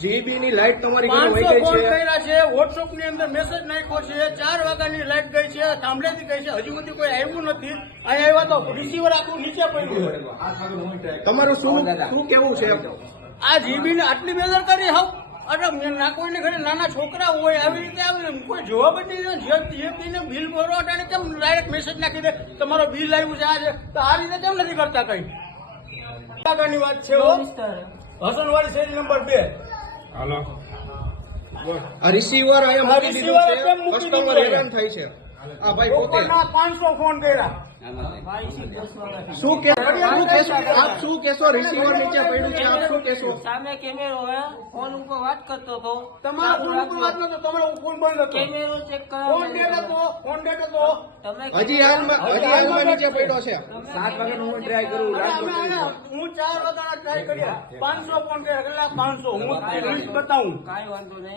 GB ની light તમારી ઘરે 500 વહી ફોન ગઈ છે. કર્યા છે, વોટ્સઅપ ની અંદર મેસેજ નાખ્યો છે, 4 વાગ્યાની લાઈટ ગઈ છે, થાંભલેથી ગઈ છે, હજુ સુધી કોઈ આવ્યું નથી. અહીંયા આવ્યા તો રિસીવર આખું નીચે પડ્યું છે. તમારું શું કેવું છે? આ જીબી ને આટલી બેદરકારી હાવ ના કોઈને ઘરે નાના છોકરા હોય આવી રીતે આવે કોઈ જવાબ જ નહીં. જીએપીને બિલ ભરો અટાણે કેમ ડાયરેક્ટ મેસેજ નાખી દે તમારો બિલ આવ્યું છે આ છે, તો આ રીતે કેમ નથી કરતા કઈ? આગળની વાત છે હસનવાડી શેરી નંબર 2. હાલો આ રિસીવર અહીંયા મૂકી દીધું રિસીવર કેમ છે, મૂકી કસ્ટમર દીધું? હેરાન થાય છે. આ ભાઈ પોતે લોકોના 500 ફોન કર્યા. શું આપ શું કહેશો? રિસીવર નીચે પડ્યું છે, આપ શું કહેશો? સામે કેમેરો હે, ફોન ઉપર વાત કરતો હતો. તમારા ફોન ઉપર વાત નતો, તમારો ફોન બંધ હતો. કેમેરો ચેક કરો. ફોન ડેડ હતો, ફોન ડેડ હતો. તમે હજી હાલમાં નીચે પડ્યો છે. 7 વાગ્યાનો હું ટ્રાય કરું. હું 4 વાગ્યાના ટ્રાય કર્યા, 500 ફોન કર્યા. કેટલા 500? હું લિસ્ટ બતાવું. કાંઈ વાંધો નહીં.